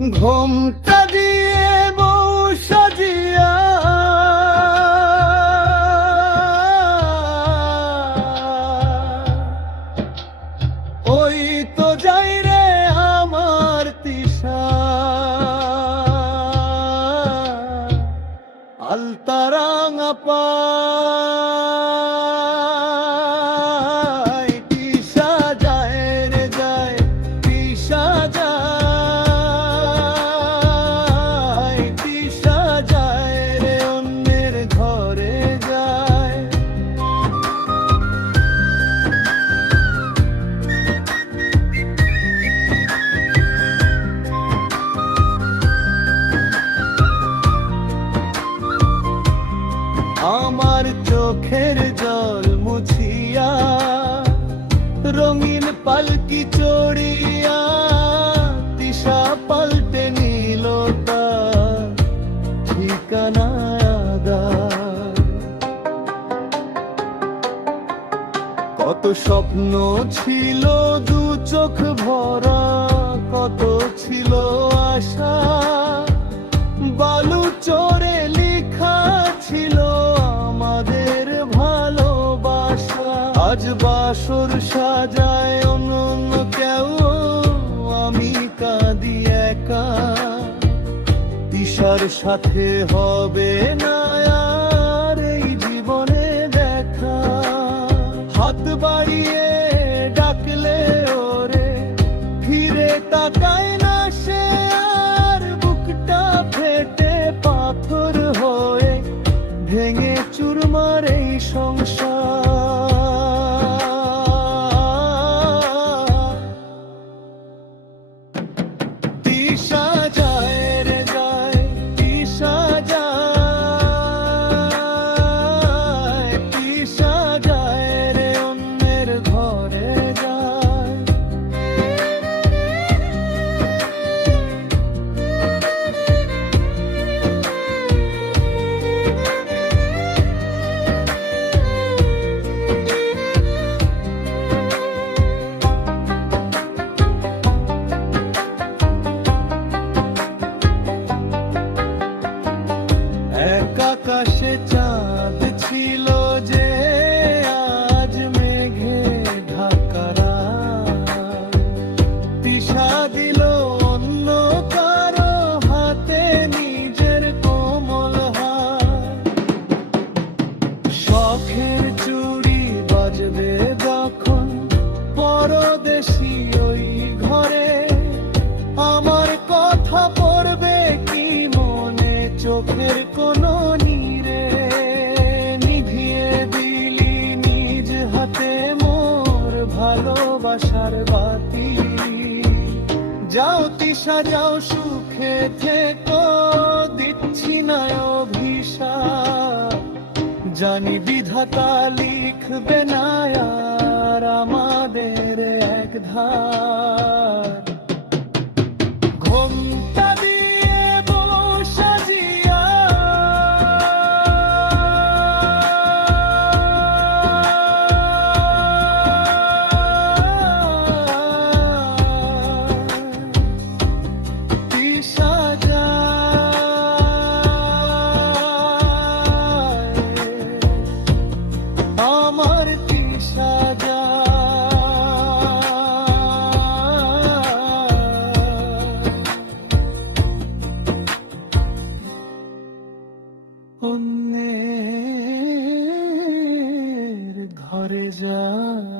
ঘোমটা দিয়ে বউ সাজিয়া ওই তো যাই রে আমার তিশা, আলতারাঙা পায় তিশা যায় রে যায়, তিশা যায়, তিশা যায় রে অন্যের ঘরে যায়। আমার চোখের জল মুছিয়া রঙিন পালকি চড়িয়া তিশা পাল্টে নিল তার ঠিকানা আগার। কত স্বপ্ন ছিল দু চোখ ভরা, কত ছিল আশা বালু চোরে লিখা ছিল আমাদের ভালোবাসা। আজ বাসর সাজায় অন্য কেউ, আমি কাঁদি একা। তিশার সাথে হবে না আর এই জীবনে দেখা। হাত বাড়িয়ে ডাকলে ওরে ফিরে তাকায় না সে আর, বুকটা ফেটে পাথর হয়ে ভেঙে চুরমার এই সংসার। তিশা যায় রে যায়, তিশা যায়, তিশা যায় রে অন্যের ঘরে যায়। এক আকাশে চাঁদ ছিল যে আজ মেঘে ঢাকা রাত। তিশা দিল অন্য কারো হাতে নিজের কোমল হাত। শখের চুড়ি বাজবে যখন পরদেশি ওই ঘরে, আমার কথা পড়বে কি মনে চোখের কোনো নীরে। নিভিয়ে দিলি নিজ হাতে মোর ভালোবাসার বাতি। যাও তিশা যাও সুখে থেকো, দিচ্ছি না অভিশাপ। জানি বিধাতা লিখবে না আর আমাদের এক ধার। ঘোমটা দিয়ে বউ সাজিয়া তিশা যায়, আমার তিশা অন্যের ঘরে যায়।